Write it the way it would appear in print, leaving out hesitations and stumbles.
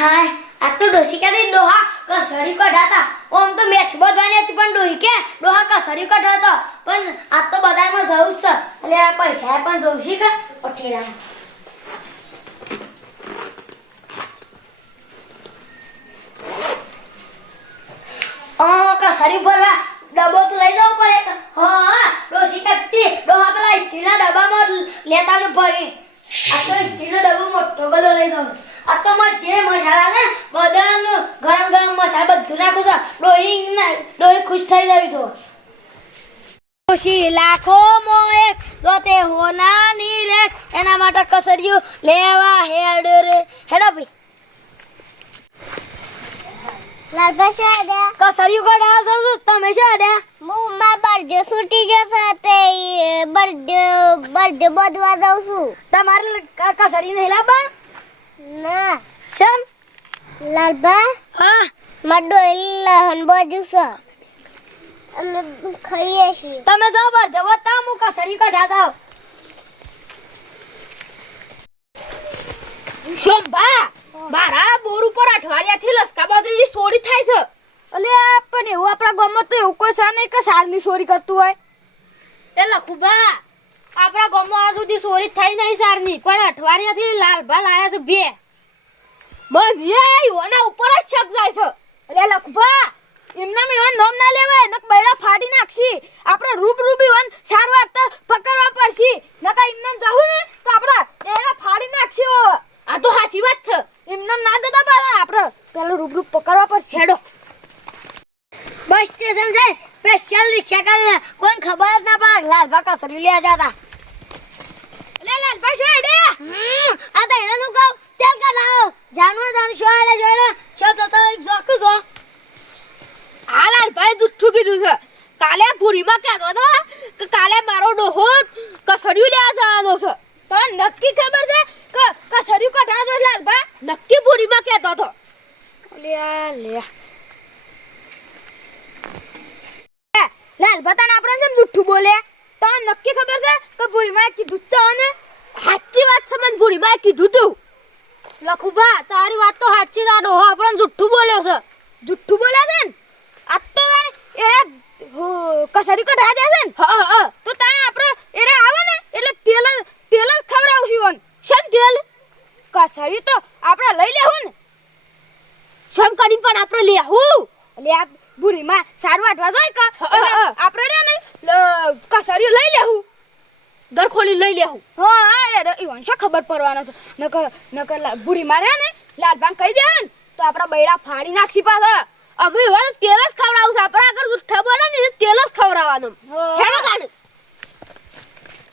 હાય આ તો ડોસી કે ડોહા કસરી કઢાતા ઓમ તો મેચ બધવાની હતી પણ ડોહી કે ડોહા કસરી કઢાતો પણ આ તો બધામાં જવું છે એટલે આ પૈસા પણ જોઉં છે કે ઓઠેરા કસરી ભરવા ડબ્બો તો લઈ જવો પડે હા ડોસી કત્તી ડોહા પેલા સ્ટીલના ડબ્બામાં લેતા ને ભરી આ તો સ્ટીલનો ડબ્બો મોટો બધો લઈ જાવ આ તો જે મસાલા ને બધાનું ગરમ ગરમ મસાલા બધું નાખું છું ડોહી ખુશ થઈ જાય છો ડોસી લાખોમાં એક તો તે હોનાની રેક એના માટે કસરિયું લેવા હેડ રે હેડો ભાઈ લાલબા શાદા કસરિયું કઢાવ છું તમે શાદા મુમ્મા બર્થડે છૂટી જશે તે બર્થડે બધવા જાઉં છું તમારે કસરી નહીં લાવવા ના શમ લાલબા હા માડો લહન બાજુ છે અમે ખાઈએ છીએ તમે જાઓ બર જવો તા હું કસરી કઢાતા શોભા મારા બોર ઉપર અઠવાડિયાથી લસકા બાજરીની ચોરી થાય છે. અલે પણ એવું આપણા ગામમાં તો એવું કોઈ છે નહીં કે સાલની ચોરી કરતું હોય એ લખુબા આપણા ગામમાં આ સુધી ચોરી થઈ નહીં સારની પણ અઠવાડિયાથી લાલભા લાયા છે બે મને એના ઉપર જ શક જાય છે. અલે લખભા એમના મેં નામ ના લેવાય નક બૈડા ફાડી નાખશી આપણે રૂબરૂબી વન સારવાર તો પકડવા પડશી નકા એમને જાહુ ને તો આપણે એને ફાડી નાખશી આ તો સાચી વાત છે. એમને ના દેતા પાછા આપણે પેલો રૂબરૂ પકડવા પડશે હેડો બસ સ્ટેશન જાય સ્પેશિયલ રિક્ષા કરીને કોઈ ખબર જ ના પડે લાલભા કસરી લે જતા અલે લાલભા શું હેડે આ તો એને નું કહું તેમ કે લાવો જાનવર જાન શું હેડે જોઈને શું તો એક જોક છો આ લાલભાઈ જુઠ્ઠું કીધું છે. કાલે પૂરીમાં કહેતો હતો કે કાલે મારો ડોહો કસડિયું લેવા જવાનો છે. તો નક્કી ખબર છે કે કસરિયું કઢાવતો લાલભા નક્કી પૂરીમાં કહેતો હતો. લે લાલભા તને આપણે જેમ જુઠ્ઠું બોલે તો નક્કી ખબર છે કે પૂરીમાં કીધું તો ને સાચી વાત છે. મને પૂરીમાં કીધું તું લખુભા તારી વાત તો સાચી છે ડોહો આપણને જુઠ્ઠું બોલ્યો છે જુઠ્ઠું બોલ્યા છે ને આ તો એ કસરી કઢા જાય છે ને હા તો તાણે આપણે એને આવે ને એટલે તેલ જ ખવડાવશું શેમ તેલ કસરી તો આપણે લઈ લેવું ને શેમ કરી પણ આપણે લેવું એટલે આ બુરીમાં સારું વાટવા જોઈએ કે આપણે રે ને કસરી લઈ લેવું ઘર ખોલી લઈ લેવું. હા ઈવન શું ખબર પડવાનો છે નકર બુરીમાં રે ને લાલભાન કહી દે ને તો આપણા બૈડા ફાડી નાખશી પાછા અમે તેલ જ ખવડાવું છે. આપણે આગળ જુઠ્ઠા બોલે ને તેલ જ ખવડાવવાનું. હેડો કાઢ